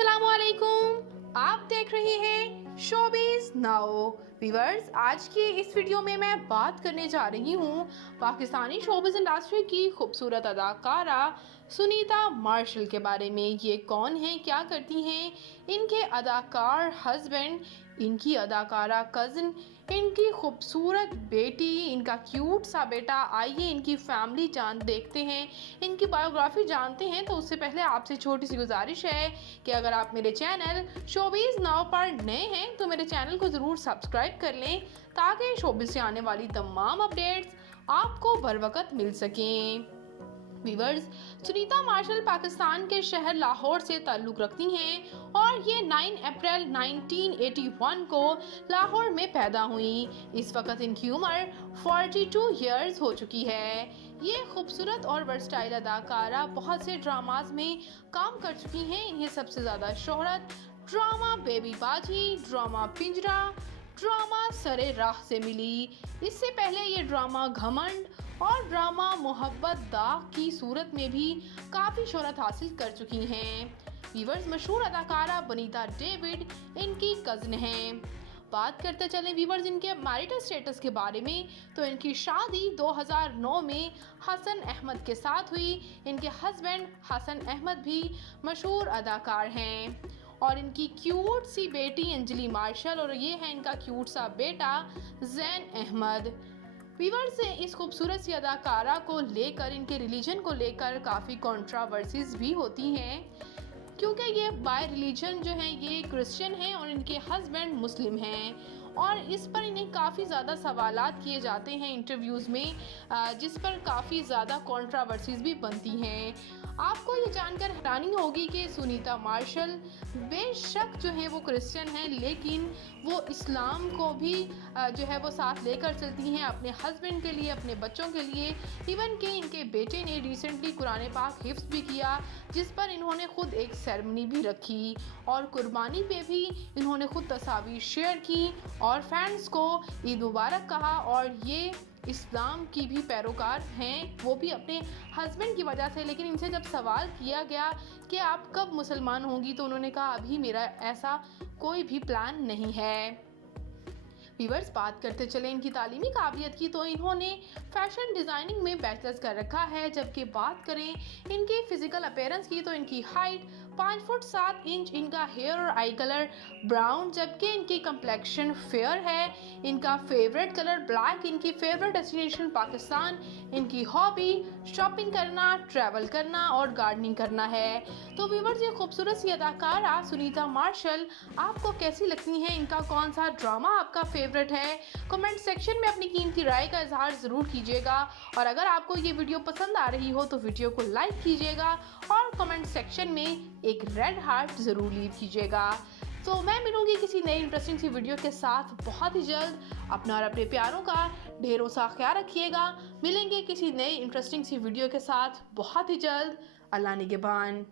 अस्सलामुअलैकुम, आप देख रहे हैं शोबिज़ नाउ। व्यूअर्स, आज की इस वीडियो में मैं बात करने जा रही हूँ पाकिस्तानी शोबिज़ इंडस्ट्री की खूबसूरत अदाकारा सुनीता मार्शल के बारे में। ये कौन है, क्या करती हैं, इनके अदाकार हस्बैंड, इनकी अदाकारा कज़न, इनकी खूबसूरत बेटी, इनका क्यूट सा बेटा। आइए इनकी फैमिली देखते हैं, इनकी बायोग्राफी जानते हैं। तो उससे पहले आपसे छोटी सी गुजारिश है कि अगर आप मेरे चैनल शोबिज़ नाउ पर नए हैं तो मेरे चैनल को ज़रूर सब्सक्राइब कर लें ताकि शोबिज़ से आने वाली तमाम अपडेट्स आपको बर वक्त मिल सकें। व्यूअर्स, सुनीता मार्शल पाकिस्तान के शहर लाहौर से ताल्लुक़ रखती हैं और ये 9 अप्रैल 1981 को लाहौर में पैदा हुई। इस वक्त इनकी उम्र 42 ईयर्स हो चुकी है। ये खूबसूरत और वर्सटाइल अदाकारा बहुत से ड्रामाज में काम कर चुकी हैं। इन्हें सबसे ज़्यादा शोहरत ड्रामा बेबी बाजी, ड्रामा पिंजरा, ड्रामा सरे राह से मिली। इससे पहले ये ड्रामा घमंड और ड्रामा मोहब्बत दाग की सूरत में भी काफ़ी शोहरत हासिल कर चुकी हैं। व्यूअर्स, मशहूर अदाकारा बनीता डेविड इनकी कज़न हैं। बात करते चलें व्यूअर्स इनके मैरिटल स्टेटस के बारे में, तो इनकी शादी 2009 में हसन अहमद के साथ हुई। इनके हस्बैंड हसन अहमद भी मशहूर अदाकार हैं और इनकी क्यूट सी बेटी अंजलि मार्शल और ये है इनका क्यूट सा बेटा जैन अहमद। व्यूअर्स, इस खूबसूरत सी अदाकारा को लेकर, इनके रिलीजन को लेकर काफ़ी कंट्रोवर्सीज भी होती हैं, क्योंकि ये बाय रिलीजन जो हैं ये क्रिश्चियन हैं और इनके हस्बैंड मुस्लिम हैं। और इस पर इन्हें काफ़ी ज़्यादा सवालात किए जाते हैं इंटरव्यूज़ में, जिस पर काफ़ी ज़्यादा कंट्रोवर्सीज भी बनती हैं। आपको ये जानकर हैरानी होगी कि सुनीता मार्शल बेशक जो है वो क्रिश्चियन हैं, लेकिन वो इस्लाम को भी जो है वो साथ लेकर चलती हैं अपने हस्बैंड के लिए, अपने बच्चों के लिए। इवन कि इनके बेटे ने रिसेंटली कुरान पाक हिफ्ज़ भी किया, जिस पर इन्होंने ख़ुद एक सेरेमनी भी रखी और कुर्बानी पे भी इन्होंने ख़ुद तस्वीर शेयर की और फैंस को ईद मुबारक कहा। और ये इस्लाम की भी पैरोकार हैं, वो भी अपने हस्बैंड की वजह से। लेकिन इनसे जब सवाल किया गया कि आप कब मुसलमान होंगी, तो उन्होंने कहा अभी मेरा ऐसा कोई भी प्लान नहीं है। व्यूअर्स, बात करते चले इनकी तालीमी काबिलियत की, तो इन्होंने फैशन डिज़ाइनिंग में बैचलर्स कर रखा है। जबकि बात करें इनकी फ़िज़िकल अपीयरेंस की, तो इनकी हाइट 5 फुट 7 इंच, इनका हेयर और आई कलर ब्राउन, जबकि इनकी कम्प्लेक्शन फेयर है। इनका फेवरेट कलर ब्लैक, इनकी फेवरेट डेस्टिनेशन पाकिस्तान, इनकी हॉबी शॉपिंग करना, ट्रैवल करना और गार्डनिंग करना है। तो व्यूअर्स, ये खूबसूरत सी अदाकारा सुनीता मार्शल आपको कैसी लगती हैं? इनका कौन सा ड्रामा आपका फेवरेट है? कमेंट सेक्शन में अपनी कीमती राय का इजहार ज़रूर कीजिएगा। और अगर आपको ये वीडियो पसंद आ रही हो तो वीडियो को लाइक कीजिएगा और कमेंट सेक्शन में एक रेड हार्ट ज़रूर लीव कीजिएगा। तो मैं मिलूंगी किसी नई इंटरेस्टिंग सी वीडियो के साथ बहुत ही जल्द। अपना और अपने प्यारों का ढेरों सा ख्याल रखिएगा। मिलेंगे किसी नई इंटरेस्टिंग सी वीडियो के साथ बहुत ही जल्द। अल्लाह निगहबान।